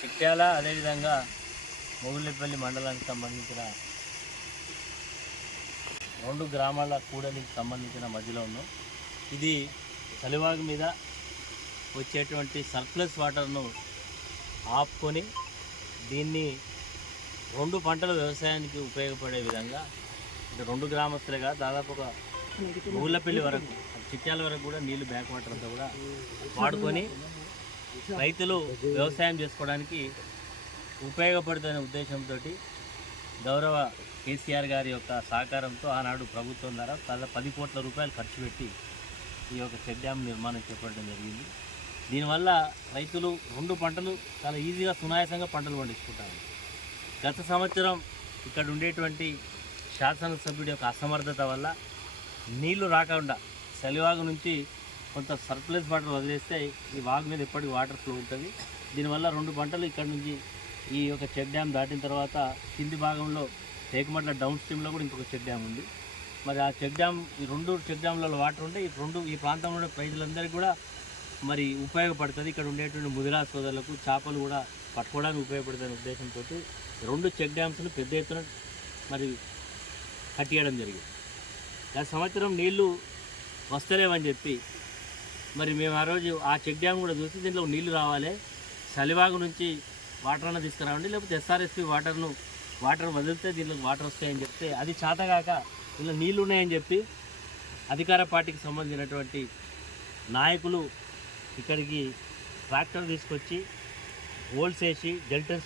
చిట్యాల అదేవిధంగా మొగుళ్ళపల్లి మండలానికి సంబంధించిన 2 గ్రామాల కూడలికి సంబంధించిన మధ్యలో ఉన్నాం. ఇది చలివాగు మీద వచ్చేటువంటి సర్ప్లస్ వాటర్ను ఆపుకొని దీన్ని 2 పంటల వ్యవసాయానికి ఉపయోగపడే విధంగా అంటే 2 గ్రామస్తులుగా దాదాపు ఒక మొగుళ్ళపల్లి వరకు చిట్యాల వరకు కూడా నీళ్లు బ్యాక్ వాటర్ అంతా కూడా వాడుకొని రైతులు వ్యవసాయం చేసుకోవడానికి ఉపయోగపడుతున్న ఉద్దేశంతో గౌరవ కేసీఆర్ గారి యొక్క సహకారంతో ఆనాడు ప్రభుత్వం ద్వారా 10 కోట్ల రూపాయలు ఖర్చు పెట్టి ఈ యొక్క చెక్ డ్యామ్ నిర్మాణం చేపట్టడం జరిగింది. దీనివల్ల రైతులు 2 పంటలు చాలా ఈజీగా సునాయాసంగా పంటలు పండించుకుంటారు. గత సంవత్సరం ఇక్కడ ఉండేటువంటి శాసనసభ్యుడి యొక్క అసమర్థత వల్ల నీళ్లు రాకుండా చలివాగు నుంచి కొంత సర్ప్లస్ వాటర్ వదిలేస్తే ఈ వాగు మీద ఎప్పటికీ వాటర్ ఫ్లో ఉంటుంది. దీనివల్ల 2 పంటలు ఇక్కడ నుంచి ఈ యొక్క చెక్ డ్యామ్ దాటిన తర్వాత కింది భాగంలో టేకుమట్ల డౌన్ స్ట్రీమ్లో కూడా ఇంకొక చెక్ డ్యామ్ ఉంది. మరి ఆ చెక్ డ్యామ్ ఈ 2 చెక్ డ్యామ్లలో వాటర్ ఉంటే ఈ ప్రాంతంలో ఉండే ప్రజలందరికీ కూడా మరి ఉపయోగపడుతుంది. ఇక్కడ ఉండేటువంటి ముదిరా సోదరులకు చేపలు కూడా పట్టుకోవడానికి ఉపయోగపడుతున్న ఉద్దేశంతో 2 చెక్ డ్యామ్స్ను పెద్ద ఎత్తున మరి కట్టియడం జరిగింది. గత సంవత్సరం నీళ్లు వస్తలేవని చెప్పి మరి మేము ఆ రోజు ఆ చెక్ డ్యామ్ కూడా చూసి దీంట్లో నీళ్లు రావాలి, చలివాగు నుంచి వాటర్ అన్న తీసుకురావండి, లేకపోతే ఎస్ఆర్ఎస్పి వాటర్ వదిలితే దీంట్లో వాటర్ వస్తాయని చెప్తే అది చేతగాక ఇలా నీళ్లు ఉన్నాయని చెప్పి అధికార పార్టీకి సంబంధించినటువంటి నాయకులు ఇక్కడికి ట్రాక్టర్ తీసుకొచ్చి హోల్స్ వేసి డెల్టన్స్